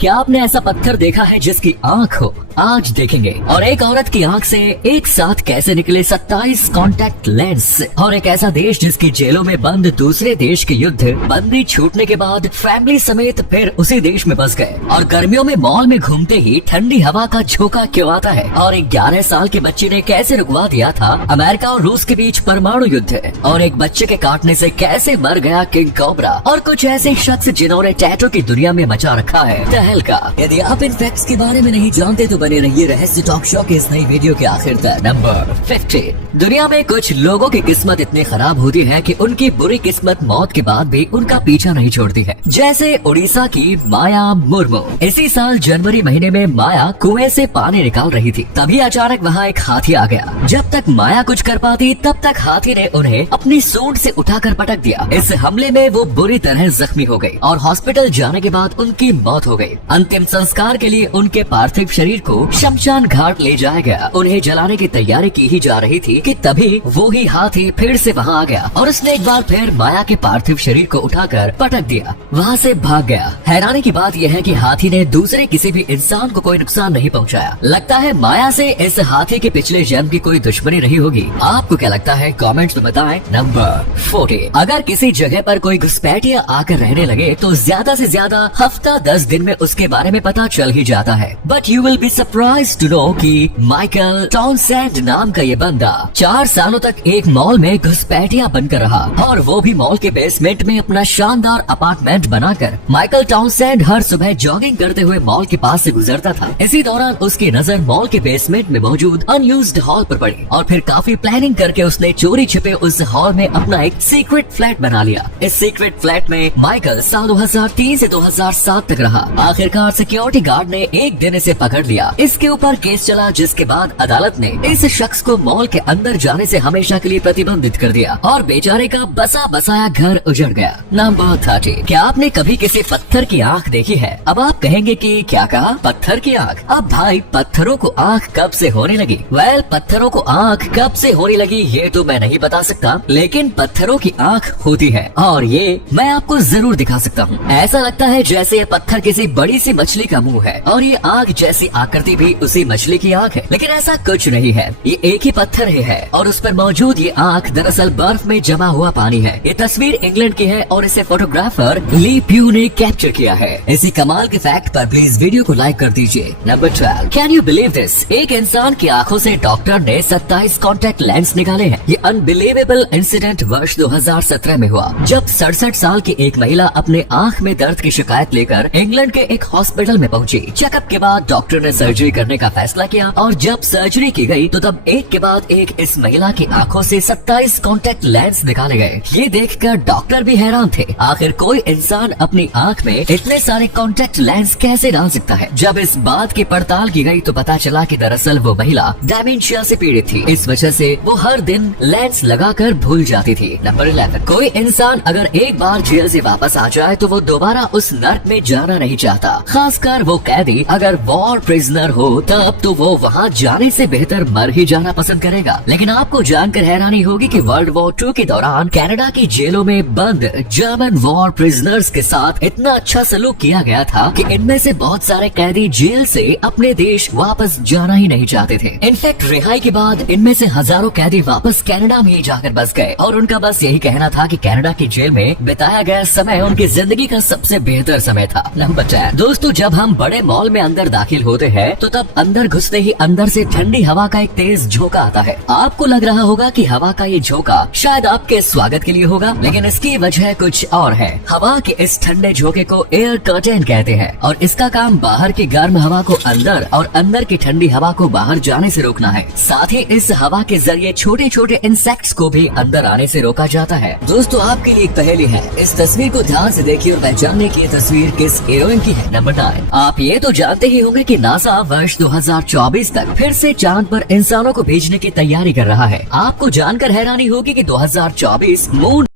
क्या आपने ऐसा पत्थर देखा है जिसकी आंख हो? आज देखेंगे। और एक औरत की आंख से एक साथ कैसे निकले 27 कॉन्टैक्ट लेंस, और एक ऐसा देश जिसकी जेलों में बंद दूसरे देश के युद्ध बंदी छूटने के बाद फैमिली समेत फिर उसी देश में बस गए। और गर्मियों में मॉल में घूमते ही ठंडी हवा का झोंका क्यों आता है? और एक 11 साल के बच्चे ने कैसे रुकवा दिया था अमेरिका और रूस के बीच परमाणु युद्ध? और एक बच्चे के काटने से कैसे मर गया किंग कोबरा? और कुछ ऐसे शख्स जिन्होंने टैटू की दुनिया में मचा रखा है तहलका। यदि आप इन फैक्ट्स के बारे में नहीं जानते तो बने रहिए रहस्य टॉक शो के इस नई वीडियो के आखिर तक। नंबर 50। दुनिया में कुछ लोगों की किस्मत इतनी खराब होती है कि उनकी बुरी किस्मत मौत के बाद भी उनका पीछा नहीं छोड़ती है। जैसे उड़ीसा की माया मुर्मू। इसी साल जनवरी महीने में माया कुएं से पानी निकाल रही थी, तभी अचानक वहाँ एक हाथी आ गया। जब तक माया कुछ कर पाती तब तक हाथी ने उन्हें अपनी सूंड से उठाकर पटक दिया। इस हमले में वो बुरी तरह जख्मी हो गई और हॉस्पिटल जाने के बाद उनकी मौत हो गई। अंतिम संस्कार के लिए उनके पार्थिव शरीर को शमशान घाट ले जाया गया। उन्हें जलाने की तैयारी की ही जा रही थी कि तभी वो ही हाथी फिर से वहाँ आ गया और उसने एक बार फिर माया के पार्थिव शरीर को उठाकर पटक दिया, वहाँ से भाग गया। हैरानी की बात यह है कि हाथी ने दूसरे किसी भी इंसान को कोई नुकसान नहीं पहुँचाया। लगता है माया से इस हाथी के पिछले जन्म की कोई दुश्मनी रही होगी। आपको क्या लगता है? कमेंट्स में बताएं। नंबर 40। अगर किसी जगह पर कोई घुसपैठिया आकर रहने लगे तो ज्यादा से ज्यादा हफ्ता 10 दिन में उसके बारे में पता चल ही जाता है। But you will be surprise to know कि माइकल टाउनसेंड नाम का ये बंदा 4 सालों तक एक मॉल में घुसपैठिया बनकर रहा, और वो भी मॉल के बेसमेंट में अपना शानदार अपार्टमेंट बनाकर। माइकल टाउनसेंड हर सुबह जॉगिंग करते हुए मॉल के पास से गुजरता था। इसी दौरान उसकी नजर मॉल के बेसमेंट में मौजूद अनयूज्ड हॉल पर पड़ी और फिर काफी प्लानिंग करके उसने चोरी छिपे उस हॉल में अपना एक सीक्रेट फ्लैट बना लिया। इस सीक्रेट फ्लैट में माइकल साल 2003 से 2007 तक रहा। आखिरकार सिक्योरिटी गार्ड ने एक दिन इसे पकड़ लिया। इसके ऊपर केस चला, जिसके बाद अदालत ने इस शख्स को मॉल के अंदर जाने से हमेशा के लिए प्रतिबंधित कर दिया और बेचारे का बसा बसाया घर उजड़ गया। नंबर 30। क्या आपने कभी किसी पत्थर की आंख देखी है? अब आप कहेंगे कि क्या कहा? पत्थर की आंख? अब भाई पत्थरों को आंख कब से होने लगी? वेल, पत्थरों को आंख कब से होने लगी ये तो मैं नहीं बता सकता, लेकिन पत्थरों की आंख होती है और ये मैं आपको जरूर दिखा सकता हूँ। ऐसा लगता है जैसे ये पत्थर किसी बड़ी सी मछली का मुंह है और ये आंख जैसी आकृति भी उसी मछली की आंख है, लेकिन ऐसा कुछ नहीं है। ये एक ही पत्थर ही है और उस पर मौजूद ये आंख दरअसल बर्फ में जमा हुआ पानी है। ये तस्वीर इंग्लैंड की है और इसे फोटोग्राफर ली प्यू ने कैप्चर किया है। इसी कमाल के फैक्ट पर प्लीज वीडियो को लाइक कर दीजिए। Number 12। Can you believe this? एक इंसान की आंखों से डॉक्टर ने 27 कॉन्टैक्ट लेंस निकाले हैं। ये अनबिलीवेबल इंसिडेंट वर्ष 2017 में हुआ, जब 67 साल की एक महिला अपने आंख में दर्द की शिकायत लेकर इंग्लैंड के एक हॉस्पिटल में पहुंची। चेकअप के बाद डॉक्टर ने सर्जरी करने का फैसला किया और जब सर्जरी की गई तो तब एक के बाद एक इस महिला की आंखों से 27 कॉन्टैक्ट लेंस निकाले गए। ये देखकर डॉक्टर भी हैरान थे। आखिर कोई इंसान अपनी आंख में इतने सारे कॉन्टैक्ट लेंस कैसे डाल सकता है? जब इस बात की पड़ताल की गई तो पता चला कि दरअसल वो महिला डायमेंशिया से पीड़ित थी। इस वजह से वो हर दिन लेंस लगाकर भूल जाती थी। नंबर 11। कोई इंसान अगर एक बार जेल से वापस आ जाए तो वो दोबारा उस नर्क में जाना नहीं चाहता। खासकर वो कैदी अगर वॉर प्रिजनर हो तब तो वो वहाँ जाने से बेहतर मर ही जाना पसंद करेगा। लेकिन आपको जानकर हैरानी होगी कि वर्ल्ड वॉर 2 के दौरान कनाडा की जेलों में बंद जर्मन वॉर प्रिजनर्स के साथ इतना अच्छा सलूक किया गया था कि इनमें से बहुत सारे कैदी जेल से अपने देश वापस जाना ही नहीं चाहते थे। इनफैक्ट रिहाई के बाद इनमें से हजारों कैदी वापस कनाडा में ही जाकर बस गए और उनका बस यही कहना था कि कनाडा की जेल में बिताया गया समय उनकी जिंदगी का सबसे बेहतर समय था। नंबर 10। दोस्तों, जब हम बड़े मॉल में अंदर दाखिल होते हैं तो तब अंदर घुसते ही अंदर से ठंडी हवा का एक तेज झोंका आता है। आपको लग रहा होगा कि हवा का ये झोंका शायद आपके स्वागत के लिए होगा, लेकिन इसकी वजह कुछ और है। हवा के इस ठंडे झोंके को एयर कर्टेन कहते हैं और इसका काम बाहर की गर्म हवा को अंदर और अंदर की ठंडी हवा को बाहर जाने से रोकना है। साथ ही इस हवा के जरिए छोटे छोटे इंसेक्ट्स को भी अंदर आने से रोका जाता है। दोस्तों, आपके लिए एक पहेली है। इस तस्वीर को ध्यान से देखिए और पहचानने की ये तस्वीर किस हीरोइन की है। नंबर 9। आप ये तो जानते ही होंगे कि नासा वर्ष 2024 तक फिर से चांद पर इंसानों को भेजने की तैयारी कर रहा है। आपको जानकर हैरानी होगी कि 2024 मून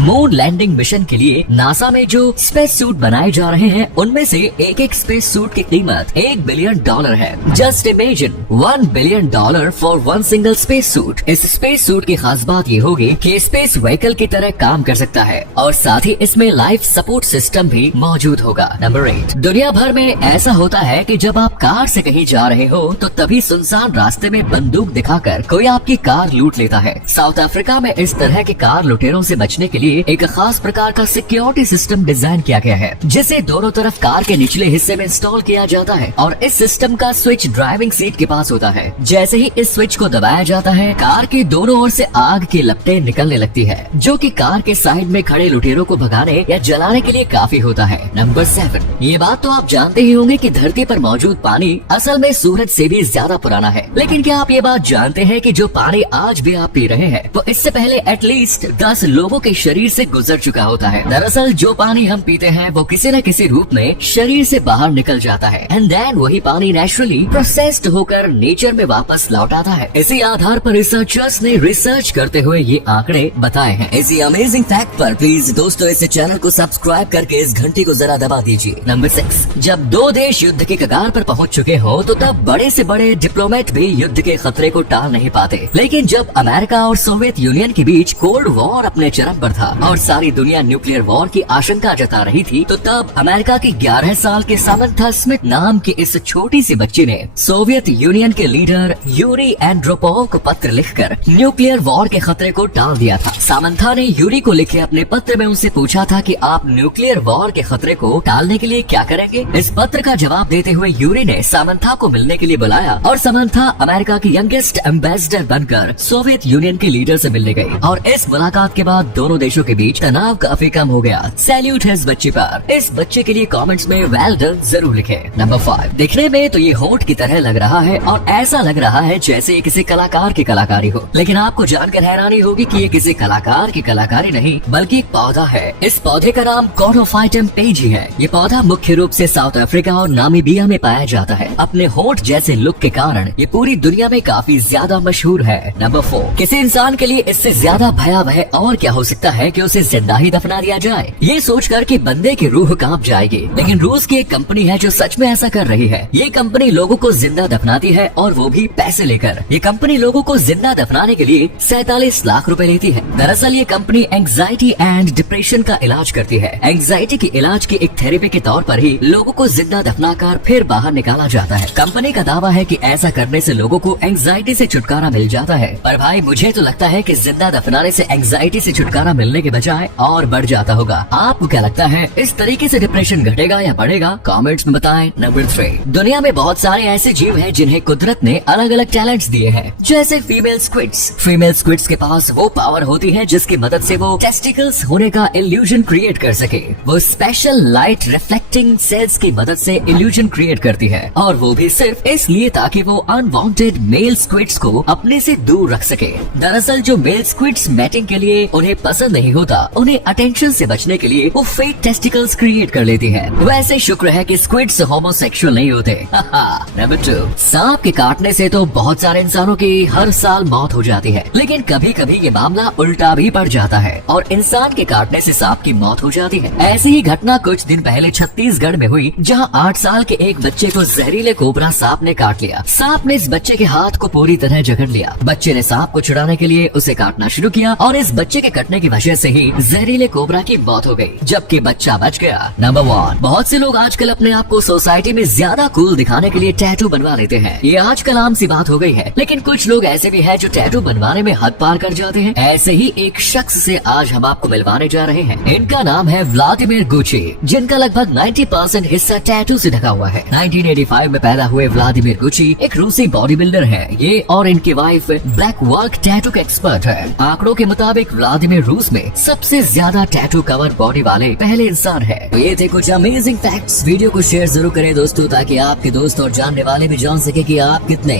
मून लैंडिंग मिशन के लिए नासा में जो स्पेस सूट बनाए जा रहे हैं उनमें से एक स्पेस सूट की कीमत $1 बिलियन है। Just imagine $1 billion for one single space suit. इस स्पेस सूट की खास बात ये होगी कि स्पेस व्हीकल की तरह काम कर सकता है और साथ ही इसमें लाइफ सपोर्ट सिस्टम भी मौजूद होगा। नंबर 8, दुनिया भर में ऐसा होता है कि जब आप कार से कहीं जा रहे हो तो तभी सुनसान रास्ते में बंदूक दिखाकर कोई आपकी कार लूट लेता है। साउथ अफ्रीका में इस तरह के कार लुटेरों से बचने के लिए एक खास प्रकार का सिक्योरिटी सिस्टम डिजाइन किया गया है, जिसे दोनों तरफ कार के निचले हिस्से में इंस्टॉल किया जाता है और इस सिस्टम का स्विच ड्राइविंग सीट के पास होता है। जैसे ही इस स्विच को दबाया जाता है, कार के दोनों ओर से आग की लपटें निकलने लगती है, जो कि कार के साइड में खड़े लुटेरों को भगाने या जलाने के लिए काफी होता है। नंबर 7, ये बात तो आप जानते ही होंगे कि धरती पर मौजूद पानी असल में सूरज से भी ज्यादा पुराना है। लेकिन क्या आप ये बात जानते हैं कि जो पानी आज भी आप पी रहे हैं वो इससे पहले एटलीस्ट 10 लोगों के शरीर से गुजर चुका होता है। दरअसल जो पानी हम पीते हैं वो किसी न किसी रूप में शरीर से बाहर निकल जाता है एंड देन वही पानी नेचुरली प्रोसेस्ड होकर नेचर में वापस लौट आता है। इसी आधार पर रिसर्चर्स ने रिसर्च करते हुए ये आंकड़े बताए हैं। इसी अमेजिंग फैक्ट पर प्लीज दोस्तों इस चैनल को सब्सक्राइब करके इस घंटी को जरा दबा दीजिए। नंबर 6, जब दो देश युद्ध के कगार पर पहुंच चुके हो तो तब बड़े से बड़े डिप्लोमेट भी युद्ध के खतरे को टाल नहीं पाते। लेकिन जब अमेरिका और सोवियत यूनियन के बीच कोल्ड वॉर अपने चरम पर था और सारी दुनिया न्यूक्लियर वॉर की आशंका जता रही थी, तो तब अमेरिका की 11 साल के सामंथा स्मिथ नाम की इस छोटी सी बच्ची ने सोवियत यूनियन के लीडर यूरी एंड्रोपोव को पत्र लिखकर न्यूक्लियर वॉर के खतरे को टाल दिया था। सामंथा ने यूरी को लिखे अपने पत्र में उनसे पूछा था कि आप न्यूक्लियर वॉर के खतरे को टालने के लिए क्या करेंगे। इस पत्र का जवाब देते हुए यूरी ने सामंथा को मिलने के लिए बुलाया और सामंथा अमेरिका की यंगेस्ट एम्बेसडर बनकर सोवियत यूनियन के लीडर से मिलने गई और इस मुलाकात के बाद दोनों देशों के बीच तनाव काफी कम हो गया। सैल्यूट है इस बच्चे पर। इस बच्चे के लिए कमेंट्स में वेल डन जरूर लिखें। नंबर 5, दिखने में तो ये होंठ की तरह लग रहा है और ऐसा लग रहा है जैसे ये किसी कलाकार की कलाकारी हो, लेकिन आपको जानकर हैरानी होगी कि ये किसी कलाकार की कलाकारी नहीं बल्कि एक पौधा है। इस पौधे का नाम कॉर्डोफाइटम पेजी है। ये पौधा मुख्य रूप से साउथ अफ्रीका और नामीबिया में पाया जाता है। अपने होंठ जैसे लुक के कारण ये पूरी दुनिया में काफी ज्यादा मशहूर है। नंबर 4, किसी इंसान के लिए इससे ज्यादा भयावह और क्या हो सकता है कि उसे जिंदा ही दफना दिया जाए। ये सोचकर कि बंदे की रूह कांप जाएगी, लेकिन रूस की एक कंपनी है जो सच में ऐसा कर रही है। ये कंपनी लोगों को जिंदा दफनाती है और वो भी पैसे लेकर। ये कंपनी लोगों को जिंदा दफनाने के लिए 47 लाख रुपए लेती है। दरअसल ये कंपनी एंग्जाइटी एंड डिप्रेशन का इलाज करती है। एंग्जाइटी के इलाज की एक थेरेपी के तौर पर ही लोगों को जिंदा दफनाकर फिर बाहर निकाला जाता है। कंपनी का दावा है कि ऐसा करने से लोगों को एंग्जाइटी से छुटकारा मिल जाता है, पर भाई मुझे तो लगता है कि जिंदा दफनाने से एंग्जाइटी से छुटकारा मिलने के बजाय और बढ़ जाता होगा। आपको क्या लगता है, इस तरीके से डिप्रेशन घटेगा या बढ़ेगा? कमेंट्स में बताएं। नंबर 3, दुनिया में बहुत सारे ऐसे जीव हैं जिन्हें कुदरत ने अलग अलग टैलेंट्स दिए हैं, जैसे फीमेल स्क्विड्स। फीमेल स्क्विड्स के पास वो पावर होती है जिसकी मदद से वो टेस्टिकल्स होने का इल्यूजन क्रिएट कर सके। वो स्पेशल लाइट रिफ्लेक्टिंग सेल्स की मदद से इल्यूजन क्रिएट करती है और वो भी सिर्फ इसलिए ताकि वो अनवांटेड मेल स्क्विड्स को अपने से दूर रख सके। दरअसल जो मेल स्क्विड्स मैटिंग के लिए उन्हें पसंद नहीं होता, उन्हें अटेंशन से बचने के लिए वो फेक टेस्टिकल्स क्रिएट कर लेती है। वैसे शुक्र है कि स्क्विड्स होमोसेक्सुअल नहीं होते। नंबर 2, सांप के काटने से तो बहुत सारे इंसानों की हर साल मौत हो जाती है, लेकिन कभी कभी ये मामला उल्टा भी पड़ जाता है और इंसान के काटने से सांप की मौत हो जाती है। ऐसी ही घटना कुछ दिन पहले छत्तीसगढ़ में हुई, जहां 8 साल के एक बच्चे को जहरीले कोबरा सांप ने काट लिया। सांप ने इस बच्चे के हाथ को पूरी तरह जकड़ लिया। बच्चे ने सांप को छुड़ाने के लिए उसे काटना शुरू किया और इस बच्चे के कटने की वजह से ही जहरीले कोबरा की मौत हो गई, जबकि बच्चा बच गया। नंबर 1, बहुत से लोग आजकल अपने आप को सोसाइटी में ज्यादा कूल दिखाने के लिए टैटू बनवा लेते हैं। ये आजकल आम सी बात हो गई है, लेकिन कुछ लोग ऐसे भी हैं जो टैटू बनवाने में हद पार कर जाते हैं। ऐसे ही एक शख्स से आज हम आपको मिलवाने जा रहे हैं। इनका नाम है व्लादिमीर गुची, जिनका लगभग 90% हिस्सा टैटू से ढका हुआ है। 1985 में पैदा हुए व्लादिमीर गुची एक रूसी बॉडी बिल्डर है। ये और इनकी वाइफ ब्लैक वर्क टैटू के एक्सपर्ट है। आंकड़ों के मुताबिक व्लादिमीर रूस में सबसे ज्यादा टैटू कवर बॉडी वाले पहले इंसान है। तो ये थे कुछ अमेजिंग फैक्ट्स। वीडियो को शेयर जरूर करें दोस्तों, ताकि आपके दोस्त और जानने वाले भी जान सके कि आप कितने